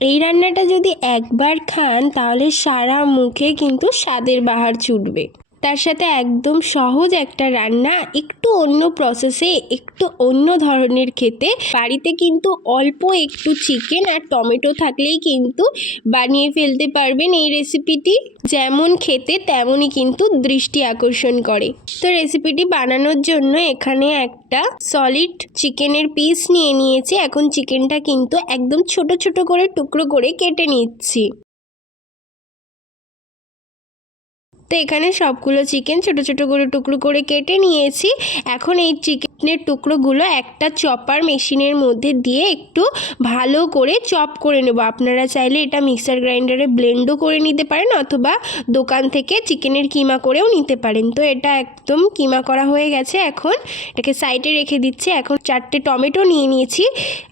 এই রান্নাটা যদি একবার খান তাহলে সারা মুখে কিন্তু স্বাদের বাহার ছুটবে। তার সাথে একদম সহজ একটা রান্না, একটু অন্য প্রসেসে একটু অন্য ধরনের খেতে। বাড়িতে কিন্তু অল্প একটু চিকেন আর টমেটো থাকলেই কিন্তু বানিয়ে ফেলতে পারবেন এই রেসিপিটি যেমন খেতে, তেমনই কিন্তু দৃষ্টি আকর্ষণ করে। তো রেসিপিটি বানানোর জন্য এখানে একটা সলিড চিকেনের পিস নিয়ে নিয়েছি। এখন চিকেনটা কিন্তু একদম ছোট ছোট করে টুকরো করে কেটে নিচ্ছি। তো এখানে সবগুলো চিকেন ছোট ছোট করে টুকরো করে কেটে নিয়েছি। এখন এই চিকেনের টুকরোগুলো একটা চপার মেশিনের মধ্যে দিয়ে একটু ভালো করে চপ করে নেব। আপনারা চাইলে এটা মিক্সার গ্রাইন্ডারে ব্লেন্ডও করে নিতে পারেন অথবা দোকান থেকে চিকেনের কিমা করেও নিতে পারেন। তো এটা একদম কিমা করা হয়ে গেছে এখন। এটাকে সাইডে রেখে দিচ্ছি। এখন চারটে টমেটো নিয়ে নিয়েছি।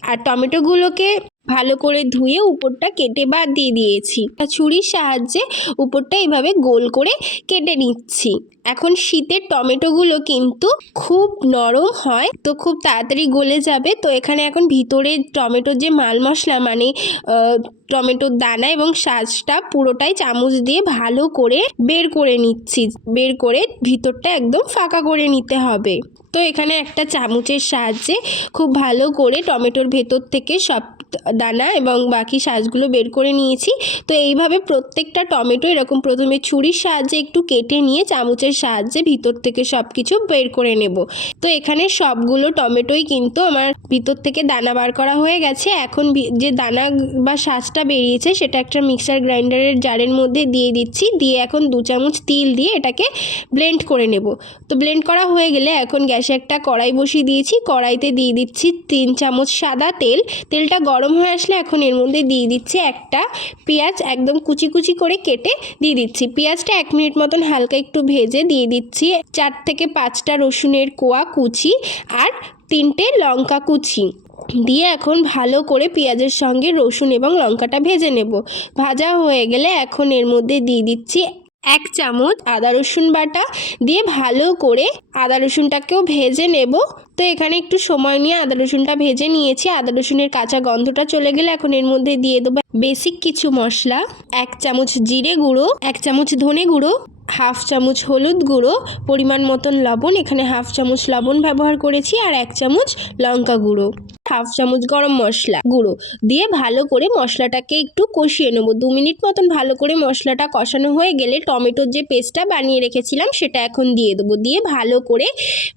আর টমেটোগুলোকে ভালো করে ধুয়ে উপরটা কেটে বাদ দিয়ে দিয়েছি। ছুরির সাহায্যে উপরটা এইভাবে গোল করে কেটে নিচ্ছি। এখন শীতের টমেটোগুলো কিন্তু খুব নরম হয়, তো খুব তাড়াতাড়ি গলে যাবে। তো এখানে এখন ভিতরে টমেটোর যে মাল মশলা মানে টমেটোর দানা এবং শাঁসটা পুরোটাই চামচ দিয়ে ভালো করে বের করে নিচ্ছি। বের করে ভিতরটা একদম ফাঁকা করে নিতে হবে। তো এখানে একটা চামচের সাহায্যে খুব ভালো করে টমেটোর ভেতর থেকে সব দানা এবং বাকি শাঁসগুলো বের করে নিয়েছি। তো এইভাবে প্রত্যেকটা টমেটো এরকম প্রথমে ছুরির সাহায্যে একটু কেটে নিয়ে চামচের সাহায্যে ভিতর থেকে সব কিছু বের করে নেব। তো এখানে সবগুলো টমেটোই কিন্তু আমার ভিতর থেকে দানা বার করা হয়ে গেছে। এখন যে দানা বা শাঁসটা বেরিয়েছে সেটা একটা মিক্সার গ্রাইন্ডারের জারের মধ্যে দিয়ে দিচ্ছি। দিয়ে এখন দু চামচ তিল দিয়ে এটাকে ব্লেন্ড করে নেব। তো ব্লেন্ড করা হয়ে গেলে এখন গ্যাসে একটা কড়াই বসিয়ে দিয়েছি। কড়াইতে দিয়ে দিচ্ছি তিন চামচ সাদা তেল। তেলটা গরম হয়ে আসলে এখন এর মধ্যে দিয়ে দিচ্ছি একটা পেঁয়াজ একদম কুচি কুচি করে কেটে দিয়ে দিচ্ছি। পেঁয়াজটা এক মিনিট মতন হালকা একটু ভেজে দিয়ে দিচ্ছি। চার থেকে পাঁচটা রসুনের কোয়া কুচি আর তিনটে লঙ্কা কুচি। দিয়ে এখন ভালো করে পেঁয়াজের সঙ্গে রসুন এবং লঙ্কাটা ভেজে নেব। ভাজা হয়ে গেলে এখন এর মধ্যে দিয়ে দিচ্ছি এক চামচ আদা রসুন বাটা দিয়ে ভালো করে আদা রসুনটাকেও ভেজে নেব। তো এখানে একটু সময় নিয়ে আদা রসুনটা ভেজে নিয়েছি। আদা রসুনের কাঁচা গন্ধটা চলে গেলে এখন এর মধ্যে দিয়ে দেবো বেসিক কিছু মশলা। এক চামচ জিরে গুঁড়ো, এক চামচ ধনে গুঁড়ো, হাফ চামচ হলুদ গুঁড়ো, পরিমাণ মতন লবণ। এখানে হাফ চামচ লবণ ব্যবহার করেছি আর এক চামচ লঙ্কা গুঁড়ো। হাফ চামচ গরম মশলা গুঁড়ো দিয়ে ভালো করে মশলাটাকে একটু কষিয়ে নেব। দু মিনিট মতন ভালো করে মশলাটা কষানো হয়ে গেলে টমেটোর যে পেস্টটা বানিয়ে রেখেছিলাম সেটা এখন দিয়ে দেবো। দিয়ে ভালো করে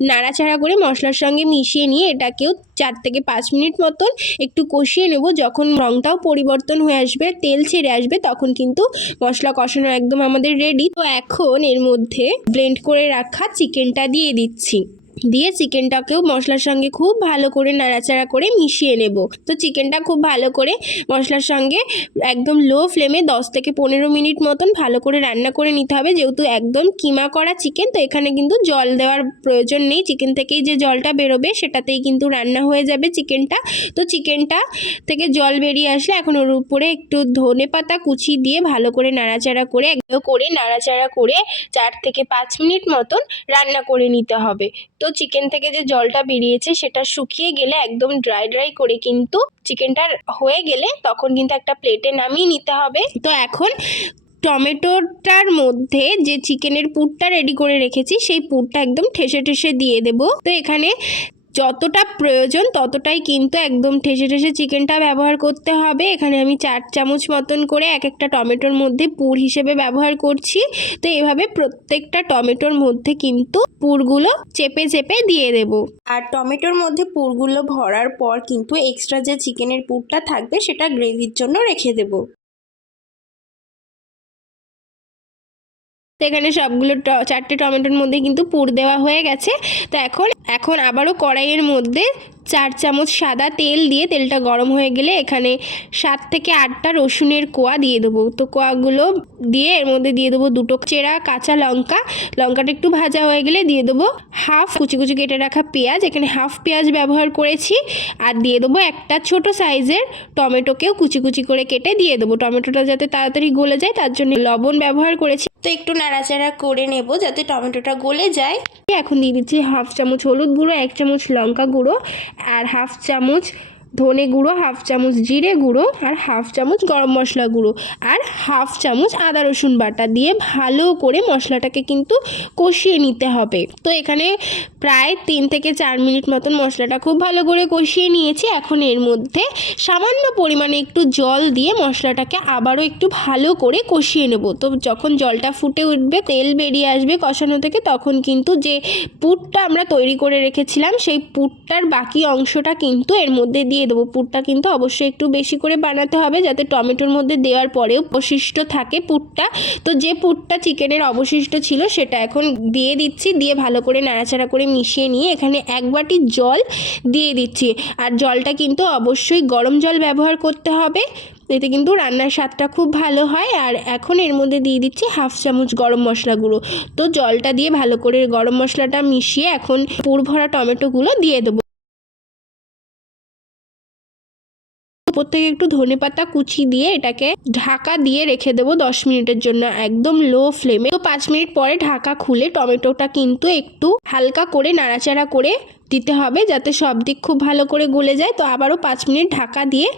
নাড়াচাড়া করে মশলার সঙ্গে মিশিয়ে নিয়ে এটাকেও চার থেকে পাঁচ মিনিট মতন একটু কষিয়ে নেব। যখন রঙটাও পরিবর্তন হয়ে আসবে, তেল ছেড়ে আসবে, তখন কিন্তু মশলা কষানো একদম আমাদের রেডি তো এখন এর মধ্যে ব্লেন্ড করে রাখা চিকেনটা দিয়ে দিচ্ছি। দিয়ে চিকেনটাকেও মশলার সঙ্গে খুব ভালো করে নাড়াচাড়া করে মিশিয়ে নেব। তো চিকেনটা খুব ভালো করে মশলার সঙ্গে একদম লো ফ্লেমে দশ থেকে পনেরো মিনিট মতন ভালো করে রান্না করে নিতে হবে। যেহেতু একদম কিমা করা চিকেন, তো এখানে কিন্তু জল দেওয়ার প্রয়োজন নেই। চিকেন থেকেই যে জলটা বেরোবে, সেটাতেই কিন্তু রান্না হয়ে যাবে চিকেনটা। তো চিকেনটা থেকে জল বেরিয়ে আসলে এখন ওর উপরে একটু ধনে পাতা কুচি দিয়ে ভালো করে নাড়াচাড়া করে, একদম করে নাড়াচাড়া করে চার থেকে পাঁচ মিনিট মতন রান্না করে নিতে হবে। তো চিকেন থেকে যে জলটা বেরিয়েছে সেটা শুকিয়ে গেলে একদম ড্রাই ড্রাই করে কিন্তু চিকেনটা হয়ে গেলে তখন কিন্তু একটা প্লেটে নামিয়ে নিতে হবে। তো এখন টমেটোটার মধ্যে যে চিকেনের পুরটা রেডি করে রেখেছি, সেই পুরটা একদম ঠেসে ঠেসে দিয়ে দেব। তো এখানে যতটা প্রয়োজন ততটাই কিন্তু একদম ঠেসে ঠেসে চিকেনটা ব্যবহার করতে হবে। এখানে আমি চার চামচ মতন করে এক একটা টমেটোর মধ্যে পুর হিসেবে ব্যবহার করছি। তো এভাবে প্রত্যেকটা টমেটোর মধ্যে কিন্তু পুরগুলো চেপে চেপে দিয়ে দেব। আর টমেটোর মধ্যে পুরগুলো ভরার পর কিন্তু এক্সট্রা যে চিকেনের পুরটা থাকবে সেটা গ্রেভির জন্য রেখে দেব। তো এখানে সবগুলো চারটে টমেটোর মধ্যে কিন্তু পুর দেওয়া হয়ে গেছে। তো এখন এখন আবারও কড়াইয়ের মধ্যে চার চামচ সাদা তেল দিয়ে তেলটা গরম হয়ে গেলে এখানে সাত থেকে আটটা রসুনের কোয়া দিয়ে দেবো। তো কোয়াগুলো দিয়ে এর মধ্যে দিয়ে দেবো দুটো চেরা কাঁচা লঙ্কা। লঙ্কাটা একটু ভাজা হয়ে গেলে দিয়ে দেবো হাফ কুচি কুচি কেটে রাখা পেঁয়াজ। এখানে হাফ পেঁয়াজ ব্যবহার করেছি। আর দিয়ে দেবো একটা ছোট সাইজের টমেটোকেও কুচি কুচি করে কেটে দিয়ে দেবো। টমেটোটা যাতে তাড়াতাড়ি গলে যায়, তার জন্য লবণ ব্যবহার করেছি। তো একটু নাড়াচাড়া করে নেব যাতে টমেটোটা গলে যায়। এখন দিয়ে দিচ্ছি হাফ চামচ হলুদ গুঁড়ো, এক চামচ লঙ্কা গুঁড়ো আর হাফ চামচ ধনে গুঁড়ো, হাফ চামচ জিরে গুঁড়ো আর হাফ চামচ গরম মশলা গুঁড়ো আর হাফ চামচ আদা রসুন বাটা দিয়ে ভালো করে মশলাটাকে কিন্তু কষিয়ে নিতে হবে। তো এখানে প্রায় তিন থেকে চার মিনিট মতন মশলাটা খুব ভালো করে কষিয়ে নিয়েছি। এখন এর মধ্যে সামান্য পরিমাণে একটু জল দিয়ে মশলাটাকে আবারও একটু ভালো করে কষিয়ে নেব। তো যখন জলটা ফুটে উঠবে, তেল বেরিয়ে আসবে কষানো থেকে, তখন কিন্তু যে পুরটা আমরা তৈরি করে রেখেছিলাম, সেই পুরটার বাকি অংশটা কিন্তু এর মধ্যে দিয়ে দেবো। পুরটা কিন্তু অবশ্যই একটু বেশি করে বানাতে হবে যাতে টমেটোর মধ্যে দেওয়ার পরেও অবশিষ্ট থাকে পুরটা। তো যে পুরটা চিকেনের অবশিষ্ট ছিল সেটা এখন দিয়ে দিচ্ছি, দিয়ে ভালো করে নাড়াচাড়া করে মিশিয়ে নিয়ে এখানে এক বাটি জল দিয়ে দিচ্ছি। আর জলটা কিন্তু অবশ্যই গরম জল ব্যবহার করতে হবে। এতে কিন্তু রান্নার স্বাদটা খুব ভালো হয়। আর এখন এর মধ্যে দিয়ে দিচ্ছি হাফ চামচ গরম মশলা গুঁড়ো। তো জলটা দিয়ে ভালো করে গরম মশলাটা মিশিয়ে এখন পুর ভরা টমেটোগুলো দিয়ে দেবো। উপর থেকে একটু ধনেপাতা কুচি দিয়ে এটাকে ঢাকা দিয়ে রেখে দেবো দশ মিনিটের জন্য, একদম লো ফ্লেমে তো পাঁচ মিনিট পরে ঢাকা খুলে টমেটোটা কিন্তু একটু হালকা করে নাড়াচাড়া করে দিতে হবে যাতে সব দিক খুব ভালো করে গলে যায়। তো আবারও পাঁচ মিনিট ঢাকা দিয়ে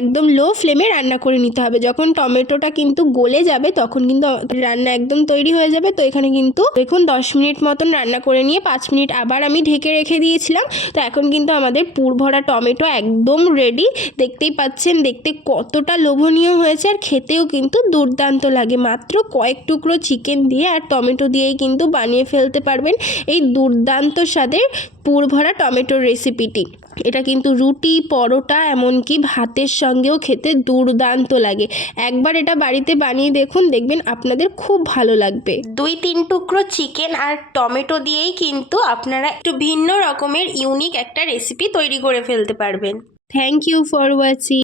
একদম লো ফ্লেমে রান্না করে নিতে হবে। যখন টমেটোটা কিন্তু গলে যাবে, তখন কিন্তু রান্না একদম তৈরি হয়ে যাবে। তো এখানে কিন্তু দেখুন দশ মিনিট মতন রান্না করে নিয়ে পাঁচ মিনিট আবার আমি ঢেকে রেখে দিয়েছিলাম। তো এখন কিন্তু আমাদের পুর ভরা টমেটো একদম রেডি দেখতেই পাচ্ছেন, দেখতে কতটা লোভনীয় হয়েছে আর খেতেও কিন্তু দুর্দান্ত লাগে। মাত্র কয়েক টুকরো চিকেন দিয়ে আর টমেটো দিয়েই কিন্তু বানিয়ে ফেলতে পারবেন। এই দুর্দান্ত স্বাদের পুর ভরা টমেটোর রেসিপিটি এটা কিন্তু রুটি পরোটা এমনকি ভাতের সঙ্গেও খেতে দুর্দান্ত লাগে। একবার এটা বাড়িতে বানিয়ে দেখুন দেখবেন আপনাদের খুব ভালো লাগবে। দুই তিন টুকরো চিকেন আর টমেটো দিয়েই কিন্তু আপনারা একটু ভিন্ন রকমের ইউনিক একটা রেসিপি তৈরি করে ফেলতে পারবেন। Thank you for watching